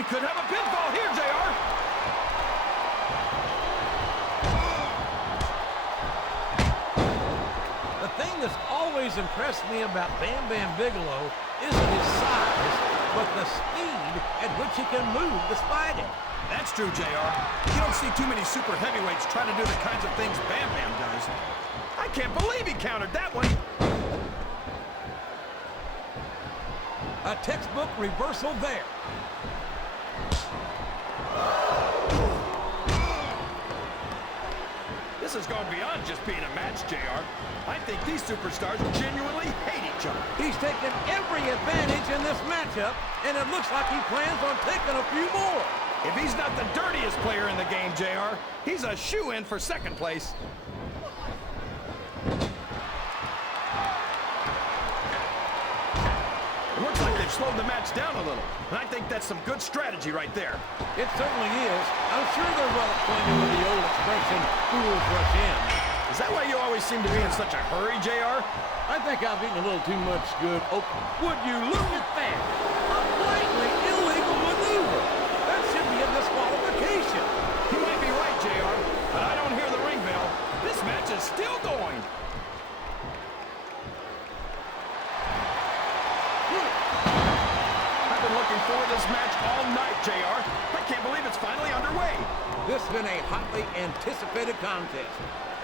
We could have a pinfall here, JR. The thing that's always impressed me about Bam Bam Bigelow isn't his size, but the speed at which he can move despite it. That's true, JR. You don't see too many super heavyweights trying to do the kinds of things Bam Bam does. I can't believe he countered that one. A textbook reversal there. This has gone beyond just being a match, JR. I think these superstars genuinely hate each other. He's taken every advantage in this matchup, and it looks like he plans on taking a few more. If he's not the dirtiest player in the game, JR, he's a shoo-in for second place. It looks like they've slowed the match down a little, and I think that's some good strategy right there. It certainly is. I'm sure they're well acquainted with the old expression, fools rush in. Is that why you always seem to be in such a hurry, JR? I think I've eaten a little too much good. Oh, would you look at that? A blatantly illegal maneuver. That should be a disqualification. You might be right, JR, but I don't hear the ring bell. This match is still going. I've been looking forward to this match all night, JR. I can't believe it's finally underway. This has been a hotly anticipated contest.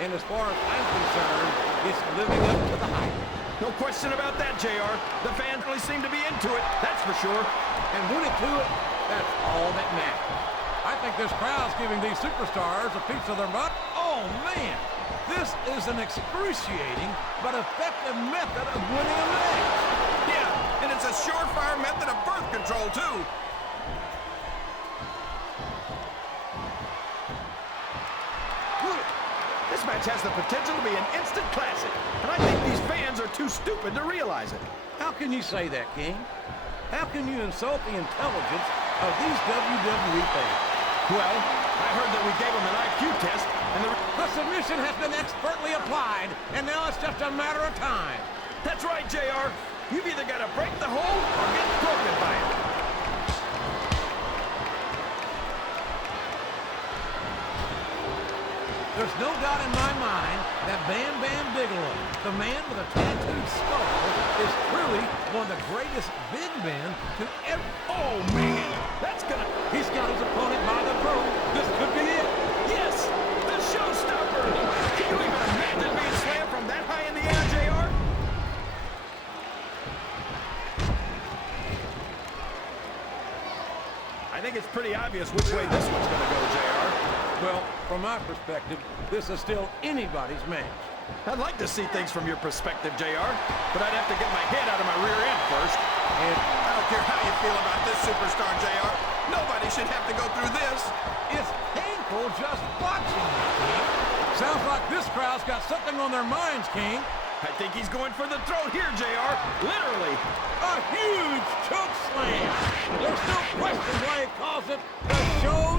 And as far as I'm concerned, it's living up to the hype. No question about that, JR. The fans really seem to be into it, that's for sure. And when it's to it, that's all that matters. I think this crowd's giving these superstars a piece of their butt. Oh, man. This is an excruciating but effective method of winning a match. Yeah, and it's a surefire method of birth control, too. This match has the potential to be an instant classic, and I think these fans are too stupid to realize it. How can you say that, King? How can you insult the intelligence of these WWE fans? Well, I heard that we gave them an IQ test, and the submission has been expertly applied, and now it's just a matter of time. That's right, JR. You've either got to break the hold or get broken by it. There's no doubt in my mind that Bam Bam Bigelow, the man with a tattooed skull, is truly one of the greatest big men to ever... Oh, man! That's gonna... He's got his opponent by the throat. This could be it. Yes! The showstopper! Can you even imagine being slammed from that high in the air, JR? I think it's pretty obvious which way this one's gonna go, JR. Well, from my perspective, this is still anybody's match. I'd like to see things from your perspective, JR, but I'd have to get my head out of my rear end first. And I don't care how you feel about this superstar, JR. Nobody should have to go through this. It's painful just watching it, King. Sounds like this crowd's got something on their minds, King. I think he's going for the throat here, JR. Literally. A huge choke slam. There's no question why he calls it the show